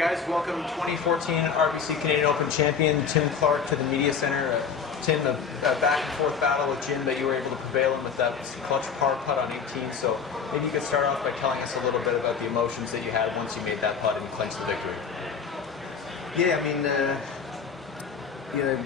guys, welcome 2014 RBC Canadian Open champion Tim Clark to the Media Center. Tim, a back and forth battle with Jim that you were able to prevail in with that clutch par putt on 18. So maybe you could start off by telling us a little bit about the emotions that you had once you made that putt and clinched the victory. Yeah, I mean, you know,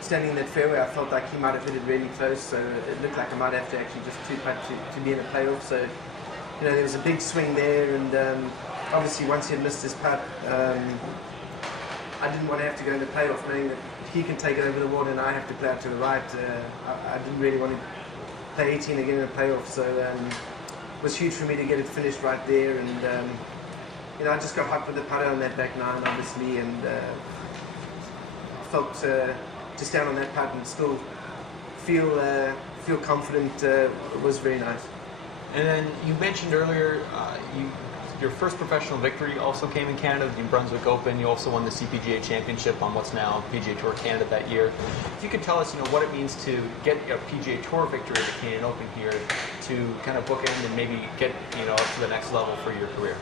standing in that fairway, I felt like he might have hit it really close, so it looked like I might have to actually just two-putt to be in a playoff. So, you know, there was a big swing there, and obviously once he had missed his putt, I didn't want to have to go in the playoff knowing that he can take it over the water and I have to play out to the right. I didn't really want to play 18 again in the playoff, so it was huge for me to get it finished right there. And you know, I just got hot with the putter on that back nine, obviously, and felt to stand on that putt and still feel confident was very nice. And then you mentioned earlier your first professional victory also came in Canada, the New Brunswick Open. You also won the CPGA Championship on what's now PGA Tour Canada that year. If you could tell us, you know, what it means to get a PGA Tour victory at the Canadian Open here to kind of bookend and maybe get, you know, up to the next level for your career.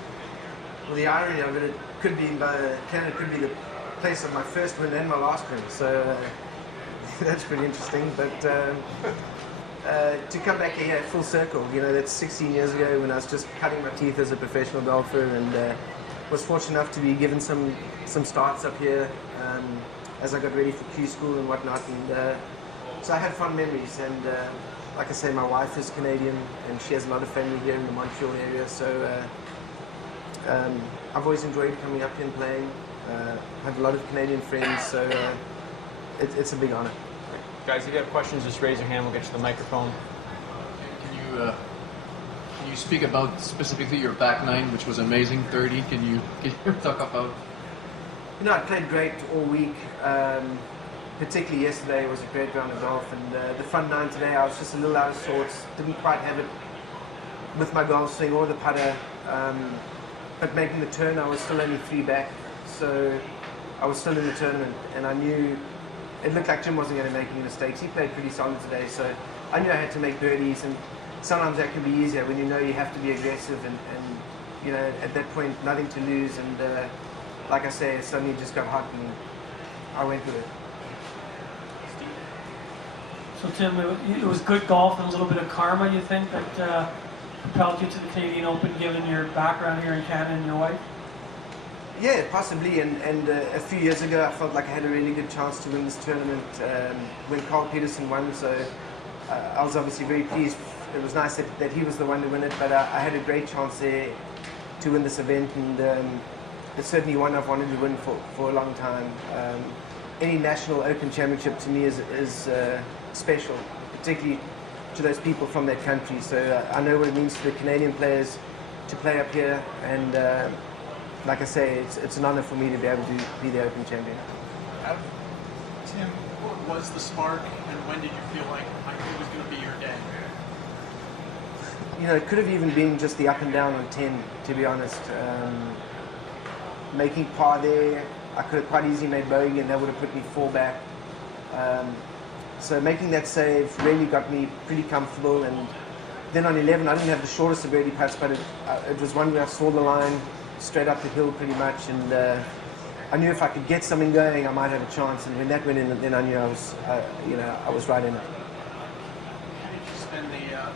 Well, the irony of it could be Canada could be the place of my first win and my last win, so that's pretty interesting. But to come back here full circle, you know, that's 16 years ago when I was just cutting my teeth as a professional golfer, and was fortunate enough to be given some starts up here as I got ready for Q school and whatnot, and so I had fun memories. And like I say, my wife is Canadian and she has a lot of family here in the Montreal area, so I've always enjoyed coming up here and playing. I have a lot of Canadian friends, so it's a big honor. Guys, if you have questions, just raise your hand. We'll get you the microphone. Can you speak about specifically your back nine, which was amazing, 30? Can you talk about? You know, I played great all week. Particularly yesterday was a great round of golf, and the front nine today I was just a little out of sorts. Didn't quite have it with my golf swing or the putter, but making the turn I was still only 3 back, so I was still in the tournament, and I knew. It looked like Jim wasn't going to make any mistakes. He played pretty solid today, so I knew I had to make birdies, and sometimes that can be easier when you know you have to be aggressive, and you know, at that point, nothing to lose, and like I say, it suddenly just got hot, and I went with it. So Tim, it was good golf and a little bit of karma, you think, that propelled you to the Canadian Open, given your background here in Canada and your wife? Yeah, possibly, and a few years ago I felt like I had a really good chance to win this tournament when Carl Peterson won, so I was obviously very pleased. It was nice that he was the one to win it, but I had a great chance there to win this event, and it's certainly one I've wanted to win for a long time. Any national open championship to me is special, particularly to those people from that country, so I know what it means to the Canadian players to play up here, and like I say, it's an honor for me to be able to be the Open champion. Tim, what was the spark, and when did you feel like it was going to be your day? You know, it could have even been just the up and down on 10, to be honest. Making par there, I could have quite easily made bogey, and that would have put me 4 back. So making that save really got me pretty comfortable, and then on 11, I didn't have the shortest of birdie putts, but it was one where I saw the line straight up the hill pretty much, and I knew if I could get something going, I might have a chance. And when that went in, then I knew I was, you know, I was right in it. How did you spend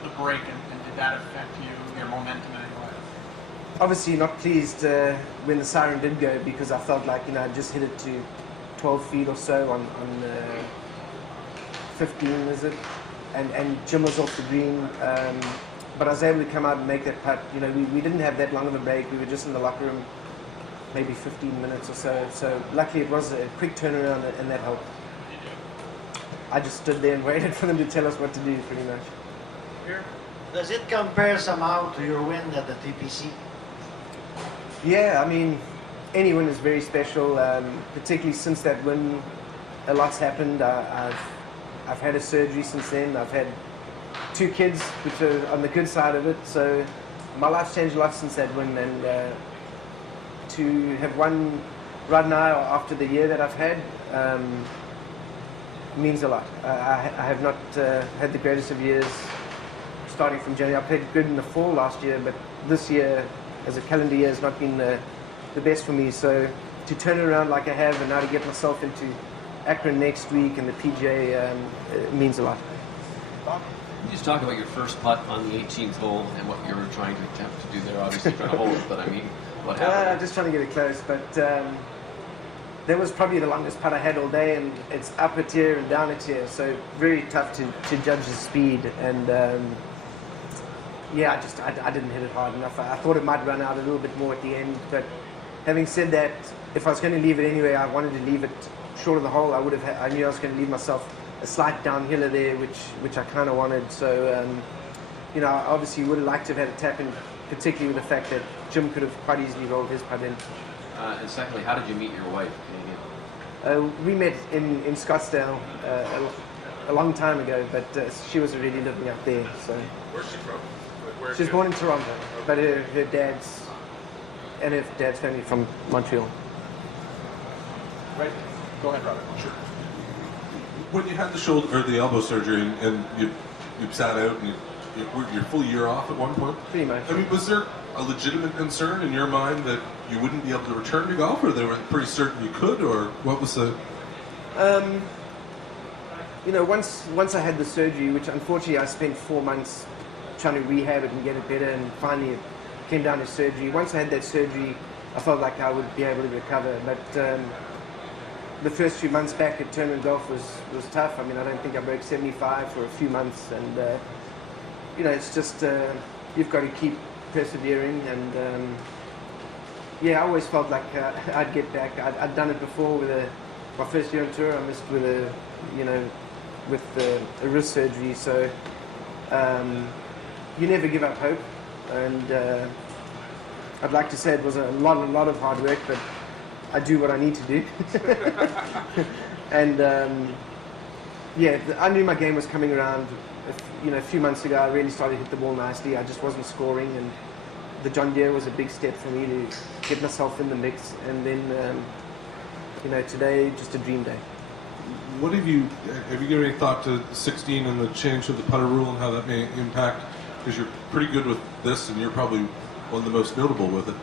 the break, and did that affect your momentum in any way? Obviously, not pleased when the siren did go, because I felt like, you know, I just hit it to 12 feet or so on 15, is it? And Jim was off the green. But I was able to come out and make that putt. You know, we didn't have that long of a break. We were just in the locker room, maybe 15 minutes or so. So luckily it was a quick turnaround, and that helped. I just stood there and waited for them to tell us what to do, pretty much. Does it compare somehow to your win at the TPC? Yeah, I mean, any win is very special. Particularly since that win, a lot's happened. I've had a surgery since then. I've had 2 kids, which are on the good side of it, so my life's changed a lot since that win, and to have won right now after the year that I've had means a lot. I have not had the greatest of years starting from January. I played good in the fall last year, but this year, as a calendar year, has not been the the best for me. So to turn it around like I have, and now to get myself into Akron next week and the PGA it means a lot. Can you just talk about your first putt on the 18th hole and what you were trying to attempt to do there? Obviously trying to hold it, but I mean, what happened? Just trying to get it close, but that was probably the longest putt I had all day, and it's up a tier and down a tier, so very tough to judge the speed. And yeah, I didn't hit it hard enough. I thought it might run out a little bit more at the end, but having said that, if I was going to leave it anyway, I wanted to leave it short of the hole. I knew I was going to leave myself a slight downhiller there, which I kind of wanted. So you know, I obviously would have liked to have had a tap in, particularly with the fact that Jim could have quite easily rolled his putt in. And secondly, how did you meet your wife, Canadian? We met in Scottsdale a long time ago, but she was already living up there. So Where's she from? she was born in Toronto, but her dad's family from Montreal. Right. Go ahead, Robert. Sure. When you had the shoulder or the elbow surgery and you sat out and you're full year off at one point? Pretty much. I mean, was there a legitimate concern in your mind that you wouldn't be able to return to golf, or they were pretty certain you could, or what was the... You know, once I had the surgery, which unfortunately I spent 4 months trying to rehab it and get it better, and finally it came down to surgery. Once I had that surgery, I felt like I would be able to recover, but the first few months back at tournament golf was tough. I mean, I don't think I broke 75 for a few months, and you know, it's just you've got to keep persevering. And yeah, I always felt like I'd get back. I'd done it before with my first year on tour. I missed with a wrist surgery. So you never give up hope, and I'd like to say it was a lot of hard work, but I do what I need to do. And yeah, I knew my game was coming around. A few months ago, I really started to hit the ball nicely. I just wasn't scoring, and the John Deere was a big step for me to get myself in the mix. And then, today, just a dream day. Have you given any thought to 16 and the change of the putter rule and how that may impact? Because you're pretty good with this, and you're probably one of the most notable with it.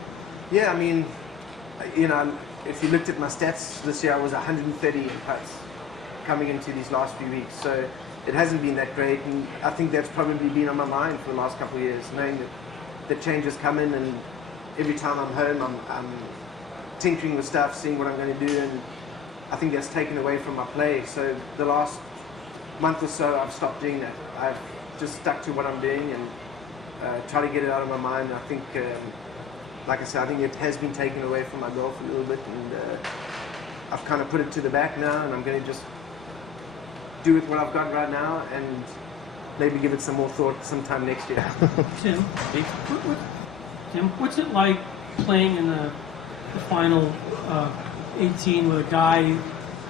Yeah, I mean, if you looked at my stats this year, I was 130 in putts coming into these last few weeks. So it hasn't been that great, and I think that's probably been on my mind for the last couple of years, knowing that the changes come in, and every time I'm home, I'm tinkering with stuff, seeing what I'm going to do, and I think that's taken away from my play. So the last month or so, I've stopped doing that. I've just stuck to what I'm doing and try to get it out of my mind. I think, like I said, I think it has been taken away from my golf a little bit, and I've kind of put it to the back now, and I'm going to just do with what I've got right now and maybe give it some more thought sometime next year. Tim, what's it like playing in the final 18 with a guy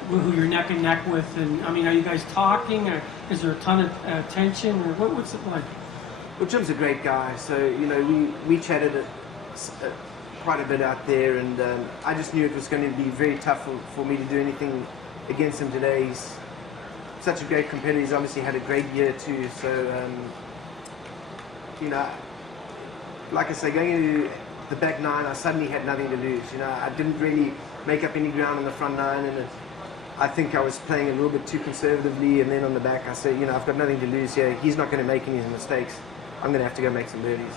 who you're neck and neck with? And I mean, are you guys talking? Or is there a ton of tension? Or what's it like? Well, Jim's a great guy, so we chatted quite a bit out there, and I just knew it was going to be very tough for me to do anything against him today. He's such a great competitor. He's obviously had a great year too. So like I say, going into the back nine, I suddenly had nothing to lose. I didn't really make up any ground in the front nine, and I think I was playing a little bit too conservatively. And then on the back, I said, I've got nothing to lose here. He's not going to make any mistakes. I'm going to have to go make some birdies.